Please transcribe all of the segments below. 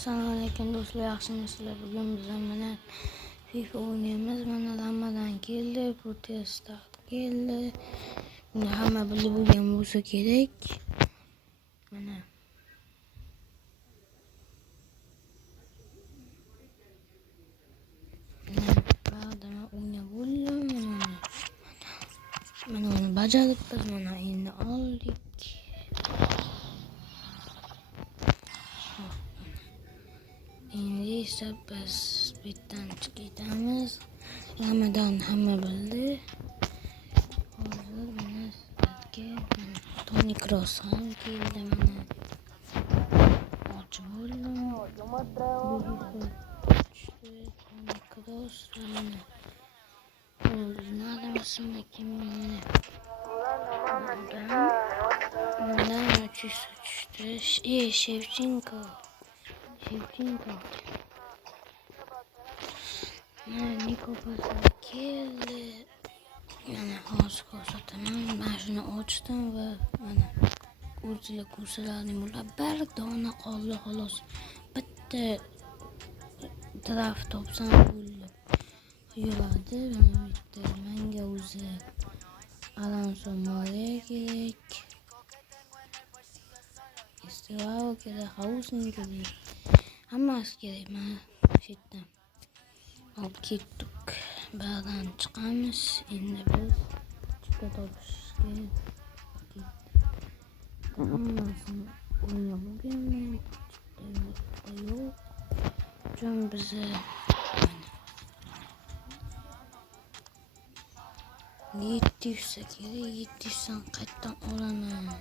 Assalomu alaykum do'stlar, yaxshimisizlar? Bugun biz mana FIFA o'ynaymiz. Mana Ramadan keldi, protestlar keldi. Buni hamma bilib bo'lgan bo'lsa kerak. Mana ba'dama o'ynab bo'ldim. Mana uni bajardik biz, mana endi oldik. Endi esa biz bittan chiqamiz. Ramadan hamma bildi. Hozir mana sizlarga Toni Kroos ham keldi. Mana ochib bo'ldim. Toni Kroos mana bizni ismi kim mana? Bundan uçtu. Shevchenko. Niko pasına keldi. Mana hozir ko'rsataman. Men shuni ochdim va mana o'zingizlar ko'rsalaring bular bir dona qoldi xolos. Bitta taraf topsam bo'ldi. Yuradi mana bitta menga o'zi Alonso Moreira kerak. Estivao kerak, Hausen kerak. Hammasi kerak. Mana shu yerdan olib ketdik. Ba'dan chiqamiz. Endi biz chipta topishga ketdik. Hammasini o'ynab bo'lganman. Chipta yo'q. Chun bizni 700 kerak, 700 dan qayerdan olaman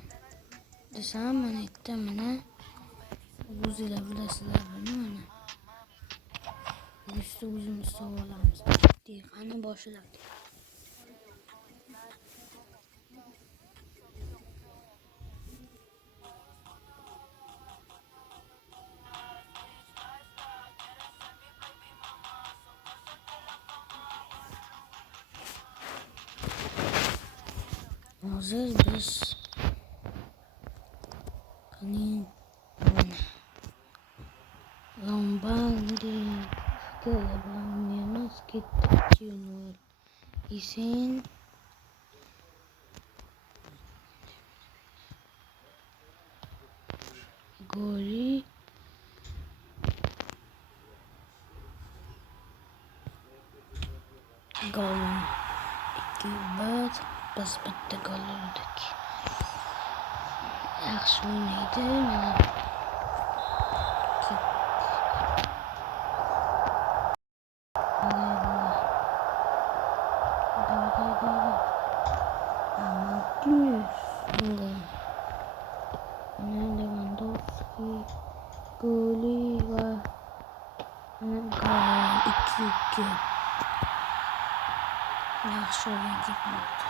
desam, mana bitta mana o'zingizlar bilasizlar buni mana. Biz o'zimiz olamiz. Qani boshlaylik. Hozir biz qani Lombardi bilan ketdik yo'l. Isen goli gol 2-1 biz bitta gol urdik. Yaxshi o'ynaydi mana. Lewandowski goli va gol 2-2. Yaxshi o'yin ketmoqda.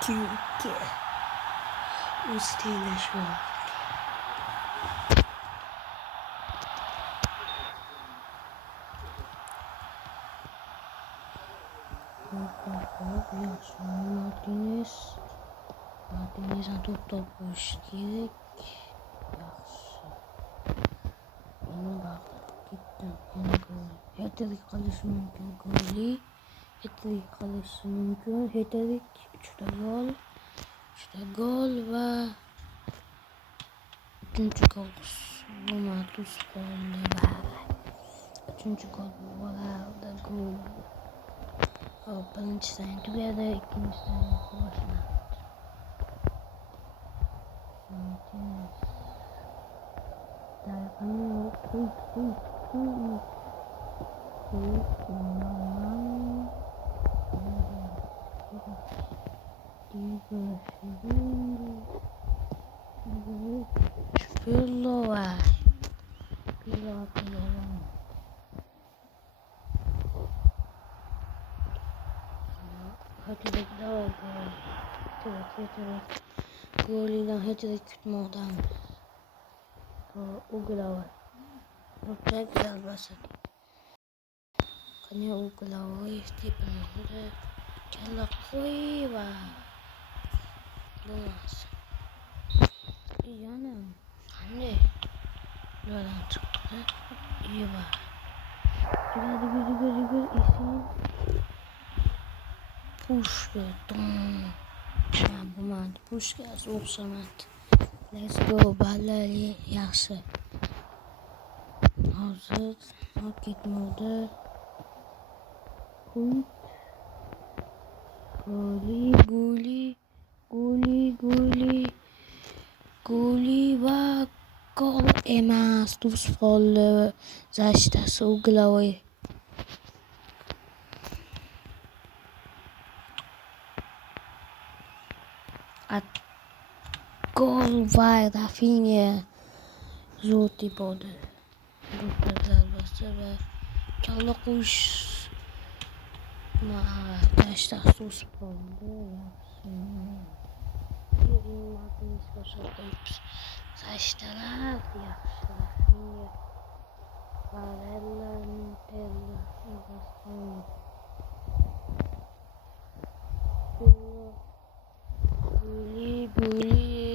2-2. O'z tenglashuv. Yaxshi Martinez to'p topish kerak. Yaxshi. Endi ketdim. Yana gol. Hat-trick qilish mumkin. Goli hat-trick qilish mumkin. Hat-trick 3ta gol va 3-chi gol. Matus qoldi. 3-chi gol bo'lardi. Gol. Birinchisidan tugadi, ikkinchisidan boshlandi. Golidan hat-trick kutmoqdamiz. O'g'illar. O'ta güzel basadi. Qani o'g'illar tepamizda kalla qo'y va bo'lmas. Yana qanday Buradan çıktı. İyi var. Gir isim. Puştu. Bu man pushkas o'xshamaydi. Let's go ballari yaxshi. Hozir ketmadi. Goli va gol emas. Tuz qoldi. Zashtasi uglovoy. Gol va Rafinha zo'r tepadi. Bu zarbasi va kalla qo'yish. Zashtasi tuz qoldi. Zashtalar yaxshi. Varela, Nutella,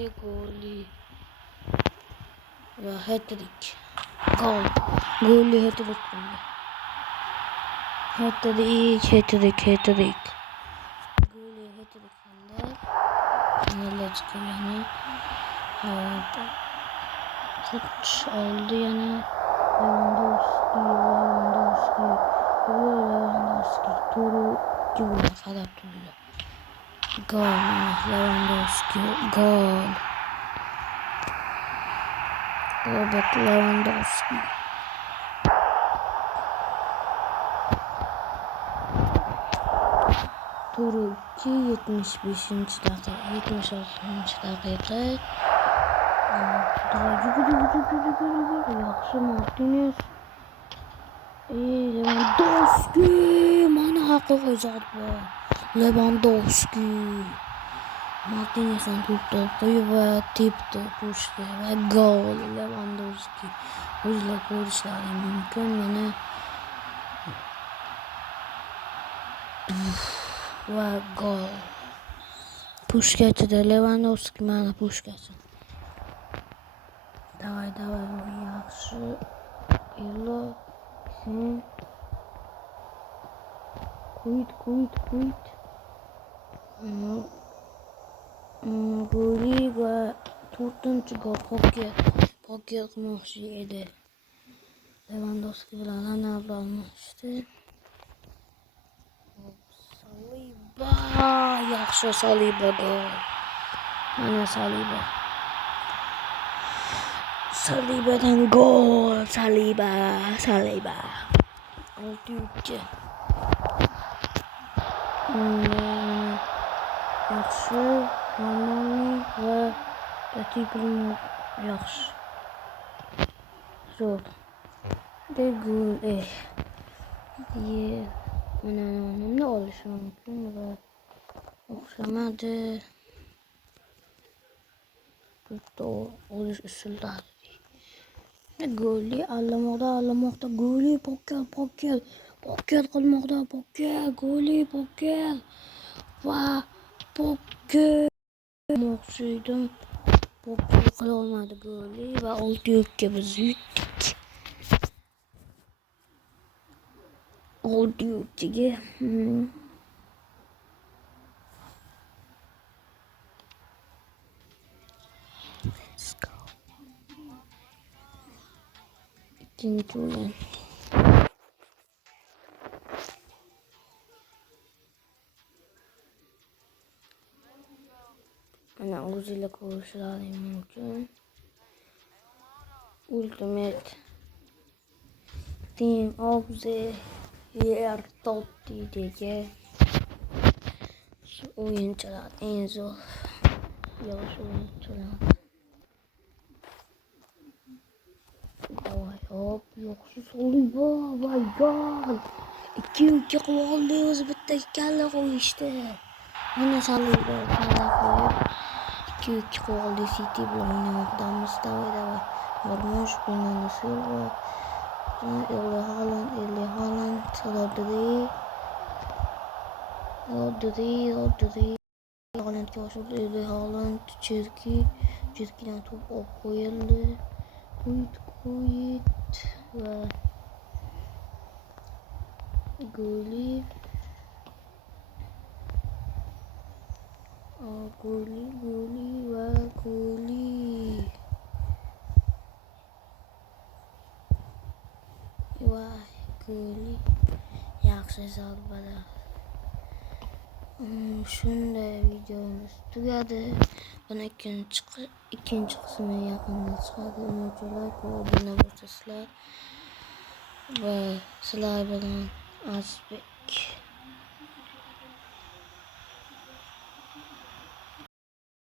Goli va hat-trick. Goli hat-trick bo'ldi. Hat-trick. Goli hat-trick qildi. Let's go yana. Kuch oldi yana. Lewandowski. Turu gol qarab turdi. Gol. Lewandowski. Gol. Robert Lewandowski. Turu 76-daqiqa. Yaxshi Martinez. Lewandowski. Mana haqiqiy zot bor. Lewandowski. Martinezdan to'pni va tepdi pushga va gol. Lewandowski. O'zlar ko'rishlari mumkin mana. Va gol. Pushkachida Lewandowski mana pushkachi. Davay yaxshi. Elo sen quit. Goli va 4-gol poker qilmoqchi edi. Lewandowski bilan Ronaldo almashdi. Yaxshi Saliba gol. Mana Salibadan gol. Saliba. 6-3. Yaxshi. Normali va Tatiqli yaxshi. Zo'r. Gol. Mana nimani olish mumkin va o'xshamadi. To'pni olish usullari. Goli allamoqda. Goli poker qilmoqda. Goli poker va poker mo'xshidim. Poker qila olmadi Goli va 6-3 biz yutdik. 6-3 Let's go. İkinci oyun. Ana o'ziga ko'rishlari mumkin. Ultimate Team of the Year Totti'dagi o'yinchilar eng zo'r yosh o'yinchilar. Hop, yaxshi Saliba va gol. 2-2 qilib oldi, o'zi bitta kalla qo'yishdi. Mana Saliba kalla qo'yib 2-2 qilib oldi. City bilan o'ynamoqdamiz. Davay. Marmush, Bernardo Silva, Erling Haaland, Rodri. Haalandga qo'shildi. Erling Haaland, Cherkidan to'p olib qo'yildi. Huyit ve Guli. Guli ve Guli. Vay Guli. Yaxshi zarbalar. Shunday videomiz tugadi. Buni ikkinchi qismi yaqinda chiqadi. Uning uchun like va obuna bo'lsangizlar va sizlar bilan Azizbek